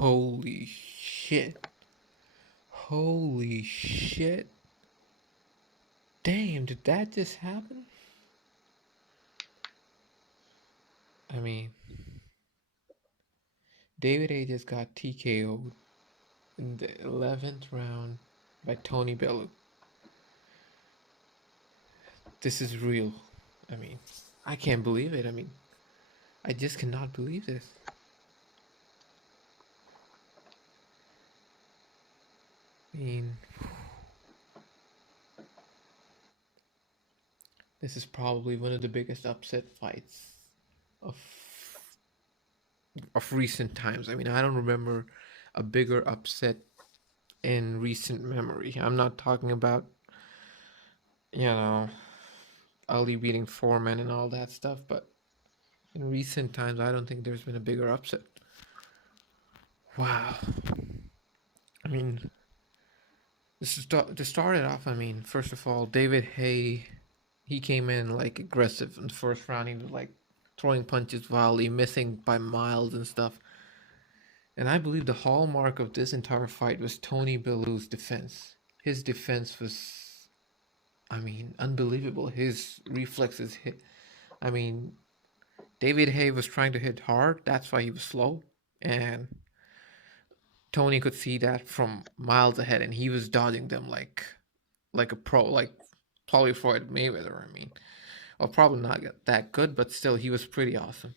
Holy shit. Holy shit. Damn, did that just happen? I mean, David Haye just got TKO'd in the 11th round by Tony Bellew. This is real. I mean, I can't believe it. I mean, I just cannot believe this. I mean, this is probably one of the biggest upset fights of recent times. I mean, I don't remember a bigger upset in recent memory. I'm not talking about, you know, Ali beating Foreman and all that stuff, but in recent times, I don't think there's been a bigger upset. Wow. I mean, to start it off, I mean, first of all, David Haye, he came in like aggressive in the first round. He was like throwing punches wildly, missing by miles and stuff. And I believe the hallmark of this entire fight was Tony Bellew's defense. His defense was, I mean, unbelievable. His reflexes hit. I mean, David Haye was trying to hit hard. That's why he was slow. And Tony could see that from miles ahead, and he was dodging them like a pro, like probably Floyd Mayweather. I mean, well, probably not that good, but still, he was pretty awesome.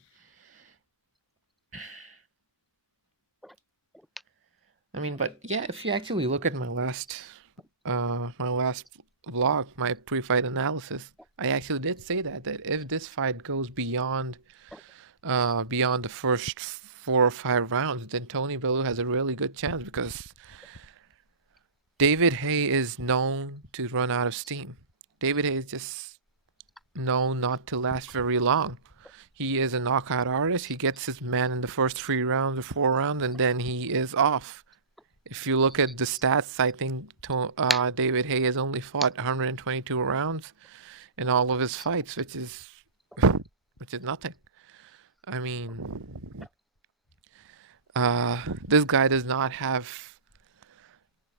I mean, but yeah, if you actually look at my last vlog, my pre-fight analysis, I actually did say that if this fight goes beyond the first 4 or 5 rounds, then Tony Bellew has a really good chance because David Haye is known to run out of steam. David Haye is just known not to last very long. He is a knockout artist. He gets his man in the first 3 rounds or 4 rounds, and then he is off. If you look at the stats, I think David Haye has only fought 122 rounds in all of his fights, which is nothing. I mean, this guy does not have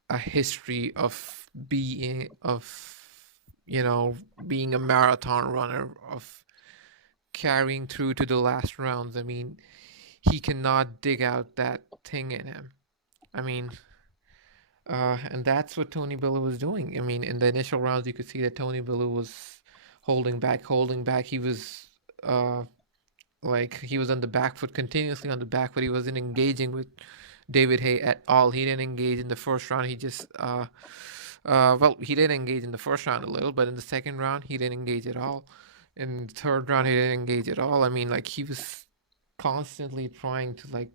a history of being a marathon runner, of carrying through to the last rounds. I mean, he cannot dig out that thing in him. I mean, and that's what Tony Bellew was doing. I mean, in the initial rounds, you could see that Tony Bellew was holding back, holding back. He was like he was on the back foot, continuously on the back foot. He wasn't engaging with David Haye at all. He didn't engage in the first round. He just well, he did engage in the first round a little, but in the second round, he didn't engage at all. In the third round, he didn't engage at all. I mean, like he was constantly trying to like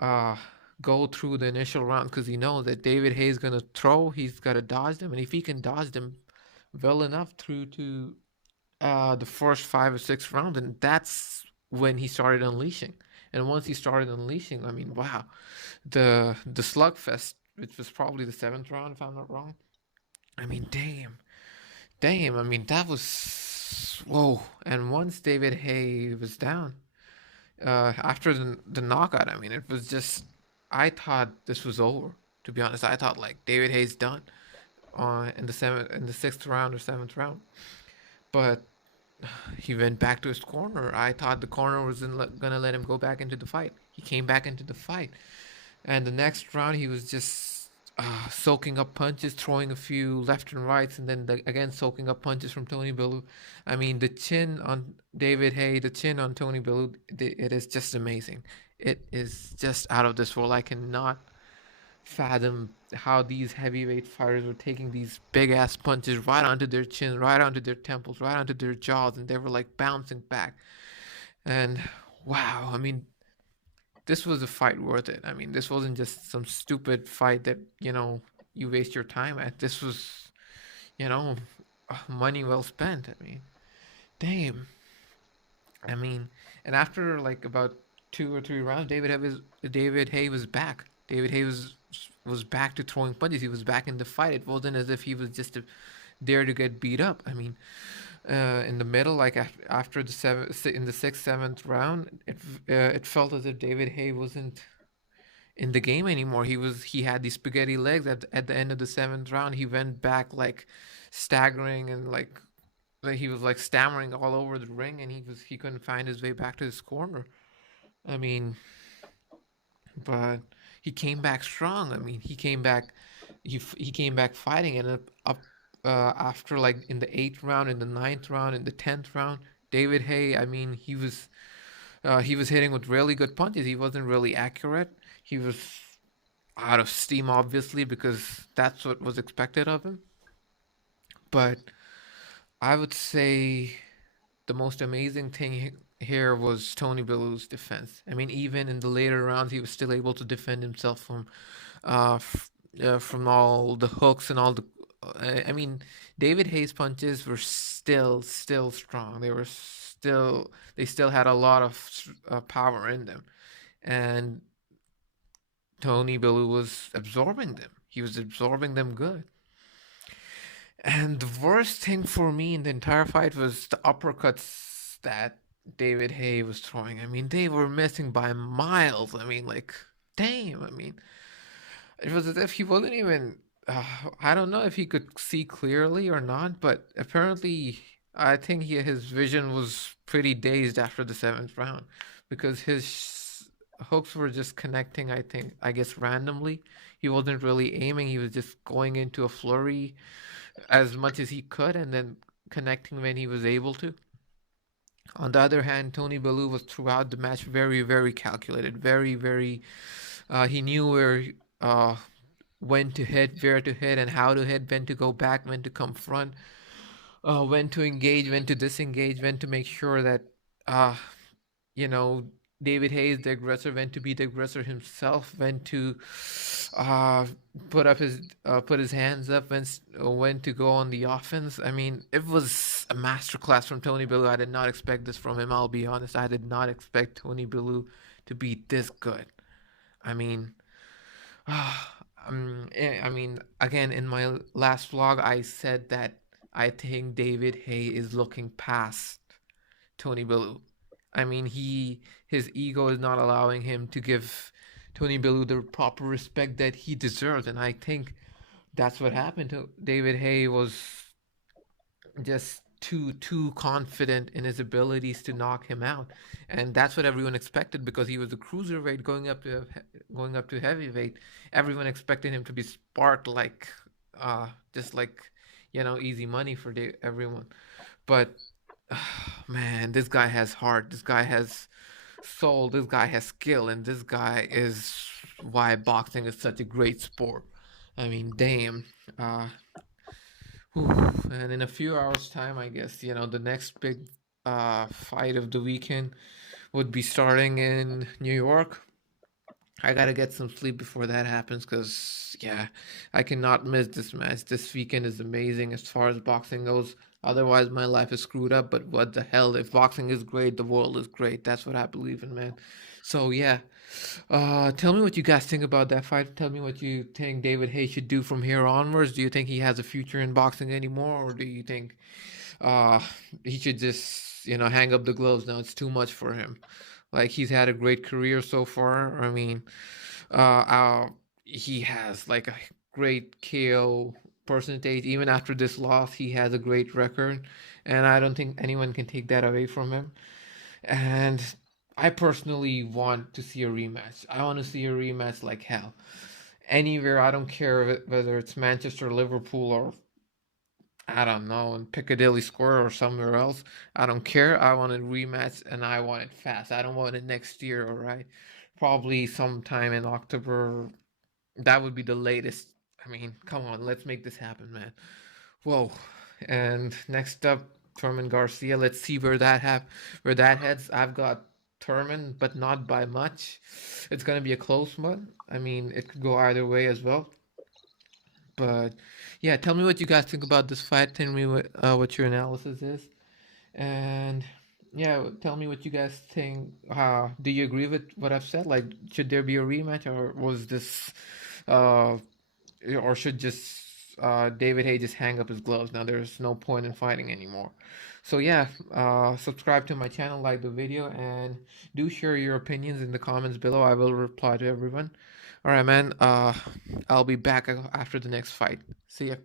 uh go through the initial round because he knows that David Haye's gonna throw. He's got to dodge them, and if he can dodge them well enough through to the first 5 or 6 rounds, and that's when he started unleashing. And once he started unleashing, I mean, wow, the slugfest, which was probably the 7th round, if I'm not wrong. I mean, damn. I mean, that was whoa. And once David Haye was down, after the knockout, I mean, it was just I thought this was over. To be honest, I thought like David Haye's done in the 6th round or 7th round, but he went back to his corner. I thought the corner wasn't gonna let him go back into the fight. He came back into the fight, and the next round he was just soaking up punches, throwing a few left and rights, and then again soaking up punches from Tony Bellew. I mean, the chin on David Haye, the chin on Tony Bellew, it is just amazing. It is just out of this world. I cannot fathom how these heavyweight fighters were taking these big ass punches right onto their chin, right onto their temples, right onto their jaws, and they were like bouncing back. And wow, I mean, this was a fight worth it. I mean, this wasn't just some stupid fight that you waste your time at. This was you know money well spent. I mean, damn. I mean, and after like about 2 or 3 rounds, David Haye was back. David Haye was back to throwing punches. He was back in the fight. It wasn't as if he was just there to get beat up. I mean, in the middle, like after in the 6th, 7th round, it felt as if David Haye wasn't in the game anymore. He had these spaghetti legs at the end of the seventh round. He went back like staggering and like he was like stammering all over the ring, and he couldn't find his way back to his corner. I mean, but he came back strong. I mean, he came back fighting, and after like in the eighth round, in the ninth round, in the 10th round, David Haye. I mean, he was hitting with really good punches. He wasn't really accurate. He was out of steam, obviously, because that's what was expected of him. But I would say the most amazing thing here was Tony Bellew's defense. I mean, even in the later rounds, he was still able to defend himself from all the hooks and all the. I mean, David Hayes' punches were still strong. They still had a lot of power in them, and Tony Bellew was absorbing them. He was absorbing them good. And the worst thing for me in the entire fight was the uppercuts that David Haye was throwing. I mean, they were missing by miles. I mean, like, damn. I mean, it was as if he wasn't even. I don't know if he could see clearly or not, but apparently, I think his vision was pretty dazed after the seventh round because his hooks were just connecting. I guess randomly. He wasn't really aiming. He was just going into a flurry as much as he could and then connecting when he was able to. On the other hand, Tony Bellew was throughout the match very calculated, very. He knew uh, when to hit, where to hit, and how to hit, when to go back, when to come front, when to engage, when to disengage, when to make sure that uh, you know, David Hayes, the aggressor, when to be the aggressor himself, when to uh, put his hands up, when to go on the offense. I mean, it was a masterclass from Tony Bellew. I did not expect this from him. I'll be honest. I did not expect Tony Bellew to be this good. I mean, I mean, again, in my last vlog, I said that I think David Haye is looking past Tony Bellew. I mean, his ego is not allowing him to give Tony Bellew the proper respect that he deserves, and I think that's what happened to David Haye was just too confident in his abilities to knock him out, and that's what everyone expected because he was a cruiserweight going up to heavyweight. Everyone expected him to be sparked like just like easy money for everyone, but man, this guy has heart. This guy has soul. This guy has skill, and this guy is why boxing is such a great sport. I mean, damn. Uh, and in a few hours' time, I guess the next big fight of the weekend would be starting in New York. I gotta get some sleep before that happens because, yeah, I cannot miss this match. This weekend is amazing as far as boxing goes. Otherwise, my life is screwed up. But what the hell? If boxing is great, the world is great. That's what I believe in, man. So, yeah. Tell me what you guys think about that fight. Tell me what you think David Haye should do from here onwards. Do you think he has a future in boxing anymore? Or do you think uh, he should just, hang up the gloves now? It's too much for him. Like, he's had a great career so far. I mean, he has like a great KO percentage. Even after this loss, he has a great record, and I don't think anyone can take that away from him. And I personally want to see a rematch. I want to see a rematch like hell. Anywhere, I don't care whether it's Manchester, Liverpool, or I don't know, in Piccadilly Square or somewhere else. I don't care. I want a rematch and I want it fast. I don't want it next year, all right? Probably sometime in October. That would be the latest. I mean, come on, let's make this happen, man. Whoa. And next up, Thurman Garcia. Let's see where that heads. I've got Thurman, but not by much. It's gonna be a close one. I mean, it could go either way as well. But yeah, tell me what you guys think about this fight. Tell me what your analysis is, and yeah, tell me what you guys think. Do you agree with what I've said? Like, should there be a rematch, or was this, uh, or should just David Haye just hang up his gloves? Now there's no point in fighting anymore. So yeah, subscribe to my channel, like the video, and do share your opinions in the comments below. I will reply to everyone. All right, man. I'll be back after the next fight. See ya.